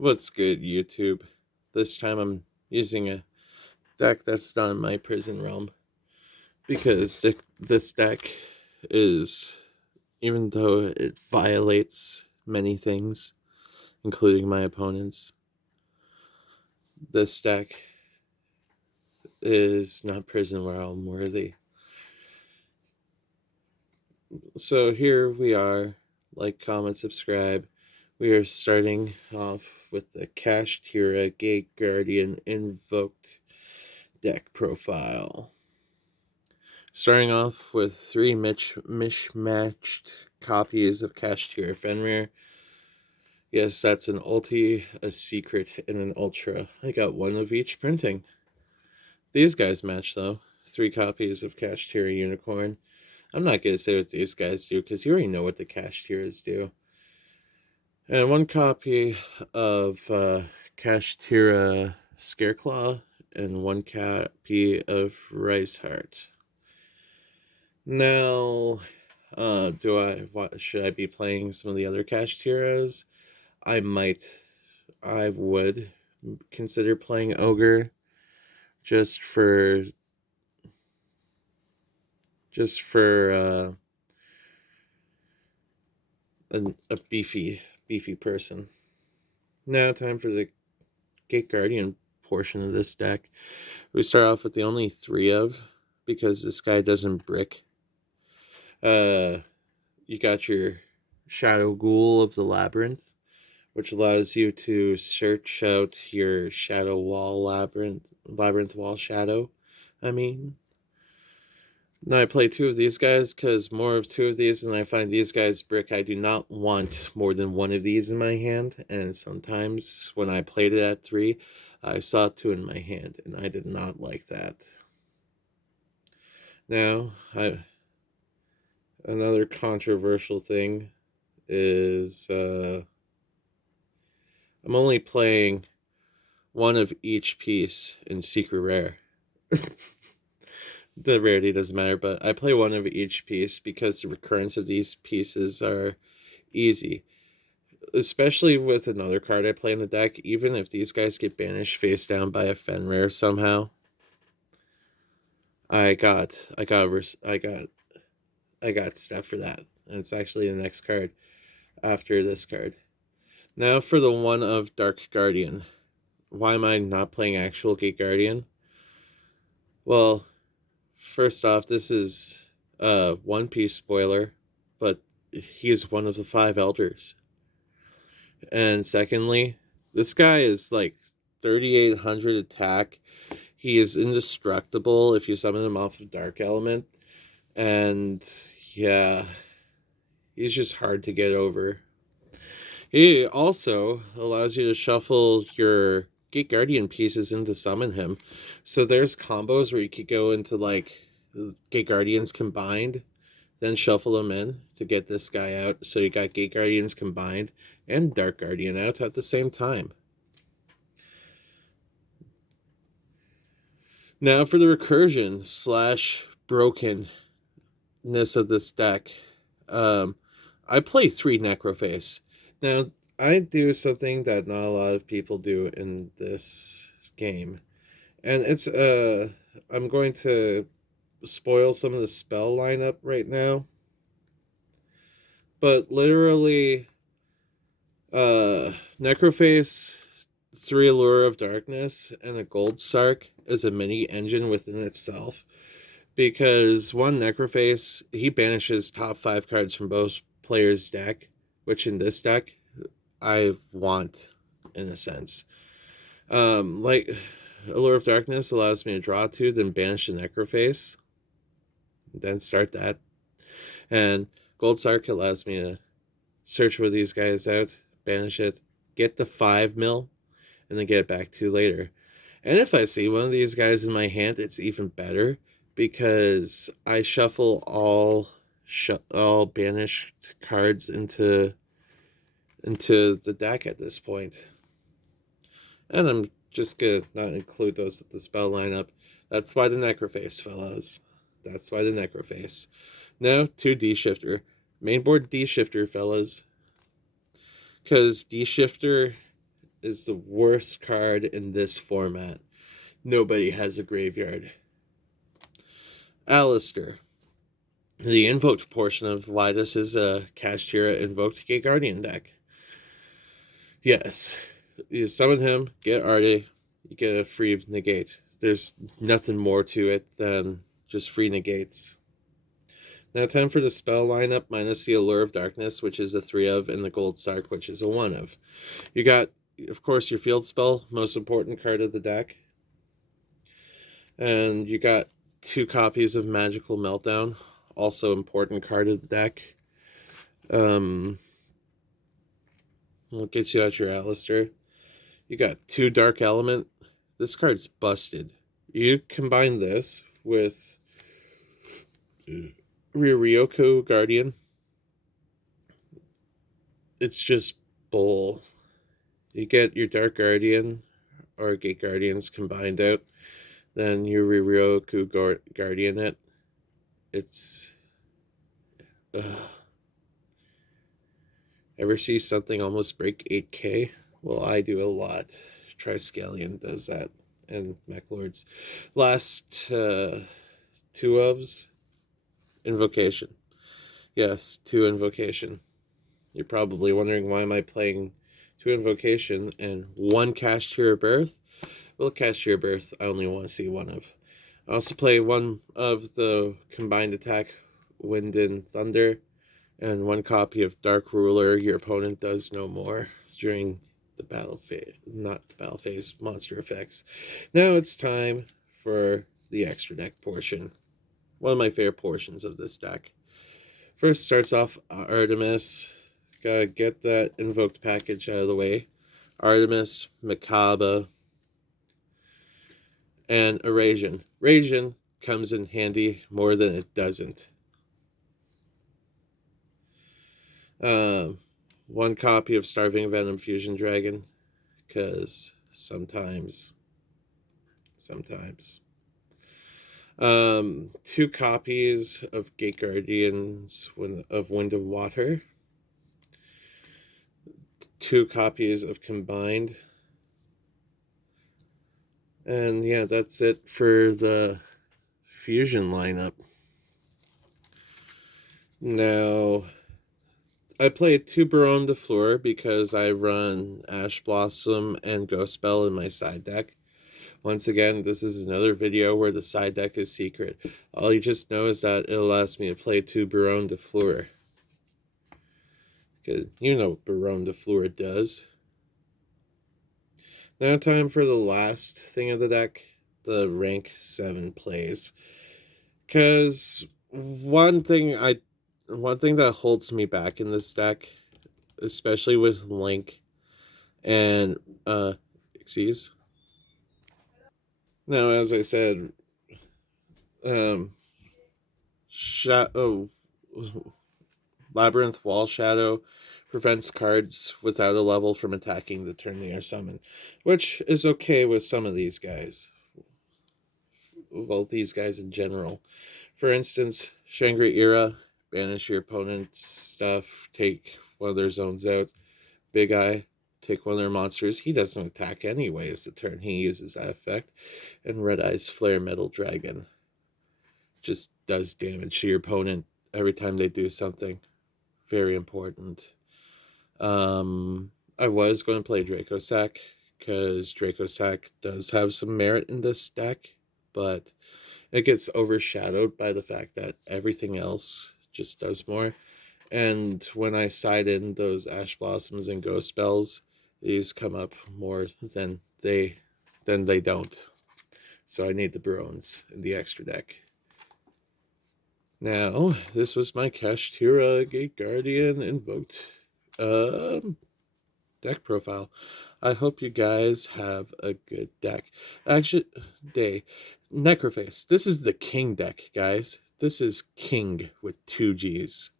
What's good, YouTube? This time I'm using a deck that's not in my prison realm because this deck is, even though it violates many things, including my opponents, this deck is not prison realm worthy. So here we are. Like, comment, subscribe. We are starting off with the Kashtira Gate Guardian Invoked deck profile. Starting off with three mismatched copies of Kashtira Fenrir. Yes, that's an ulti, a secret, and an ultra. I got one of each printing. These guys match, though. Three copies of Kashtira Unicorn. I'm not going to say what these guys do, because you already know what the Kashtiras do. And one copy of Kashtira Scareclaw, and one copy of Rice Heart. Now, should I be playing some of the other Kashtiras? I would consider playing Ogre just for a beefy person. Now, time for the Gate Guardian portion of this deck. We start off with the only three of, because this guy doesn't brick. You got your Shadow Ghoul of the Labyrinth, which allows you to search out your shadow wall labyrinth wall shadow. Now I play two of these guys because more of two of these, and I find these guys brick. I do not want more than one of these in my hand, and sometimes when I played it at 3, I saw 2 in my hand, and I did not like that. Now, another controversial thing is I'm only playing one of each piece in secret rare. The rarity doesn't matter, but I play one of each piece because the recurrence of these pieces are easy. Especially with another card I play in the deck, even if these guys get banished face down by a Fenrir somehow, I got stuff for that. And it's actually the next card after this card. Now for the one of Dark Guardian. Why am I not playing actual Gate Guardian? Well, first off, this is a One Piece spoiler, but he is one of the 5 elders. And secondly, this guy is like 3,800 attack. He is indestructible if you summon him off of Dark Element. And yeah, he's just hard to get over. He also allows you to shuffle your Gate Guardian pieces in to summon him. So there's combos where you could go into like Gate Guardians combined, then shuffle them in to get this guy out. So you got Gate Guardians combined and Dark Guardian out at the same time. Now for the recursion / brokenness of this deck. I play 3 Necroface. Now, I do something that not a lot of people do in this game. And it's, I'm going to spoil some of the spell lineup right now. But literally, Necroface, 3 Allure of Darkness, and a Gold Sark is a mini engine within itself. Because one Necroface, he banishes top 5 cards from both players' deck, which in this deck, I want, in a sense. Like, Allure of Darkness allows me to draw 2, then banish a Necroface, then start that. And Gold Sark allows me to search one of these guys out, banish it, get the 5 mil, and then get it back to later. And if I see one of these guys in my hand, it's even better, because I shuffle all banished cards into the deck at this point. And I'm just gonna not include those with the spell lineup. That's why the Necroface, fellows. That's why the Necroface. Now, 2 D-Shifter. Mainboard D-Shifter, fellas. Because D-Shifter is the worst card in this format. Nobody has a graveyard. Alistair. The invoked portion of why this is a Kashtira Invoked Gate Guardian deck. Yes, you summon him, get Artie, you get a free negate. There's nothing more to it than just free negates. Now time for the spell lineup minus the Allure of Darkness, which is a 3 of, and the Gold Sark, which is a 1 of. You got, of course, your field spell, most important card of the deck. And you got 2 copies of Magical Meltdown, also important card of the deck. What gets you out your Alistair? You got 2 Dark Element. This card's busted. You combine this with Ryoko Guardian. It's just bull. You get your Dark Guardian or Gate Guardians combined out, then you Ryoko Guardian it. It's... Ever see something almost break 8k? Well, I do a lot. Triskelion does that, and Mechlords. Last 2 ofs. Invocation. Yes, 2 Invocation. You're probably wondering, why am I playing 2 Invocation and 1 Kashtira Birth? Well, Kashtira Birth, I only want to see 1 of. I also play 1 of the combined attack, Wind and Thunder, and 1 copy of Dark Ruler. Your opponent does no more during the battle phase, not the battle phase, monster effects. Now it's time for the extra deck portion. One of my favorite portions of this deck. First starts off Artemis. Gotta get that invoked package out of the way. Artemis, Macabre, and Erasian. Erasian comes in handy more than it doesn't. 1 copy of Starving Venom Fusion Dragon, because sometimes. 2 copies of Gate Guardians of Wind of Water. 2 copies of Combined. And yeah, that's it for the Fusion lineup. Now, I played 2 Baronne de Fleur because I run Ash Blossom and Ghost Spell in my side deck. Once again, this is another video where the side deck is secret. All you just know is that it allows me to play 2 Baronne de Fleur. You know what Baronne de Fleur does. Now time for the last thing of the deck, the rank 7 plays. Because one thing that holds me back in this deck, especially with Link and Xyz. Now, as I said, Labyrinth Wall Shadow prevents cards without a level from attacking the turn they are summoned, which is okay with some of these guys. Well, these guys in general. For instance, Shangri-Ira, banish your opponent's stuff, take one of their zones out. Big Eye, take one of their monsters. He doesn't attack anyways the turn he uses that effect. And Red Eye's Flare Metal Dragon just does damage to your opponent every time they do something. Very important. I was going to play Dracosac, because Dracosac does have some merit in this deck, but it gets overshadowed by the fact that everything else just does more. And when I side in those Ash Blossoms and Ghost Spells, these come up more than they don't. So I need the Barones in the extra deck. Now, this was my Kashtira Gate Guardian Invoked deck profile. I hope you guys have a good deck. Actually, Necroface. This is the King deck, guys. This is King with 2 G's.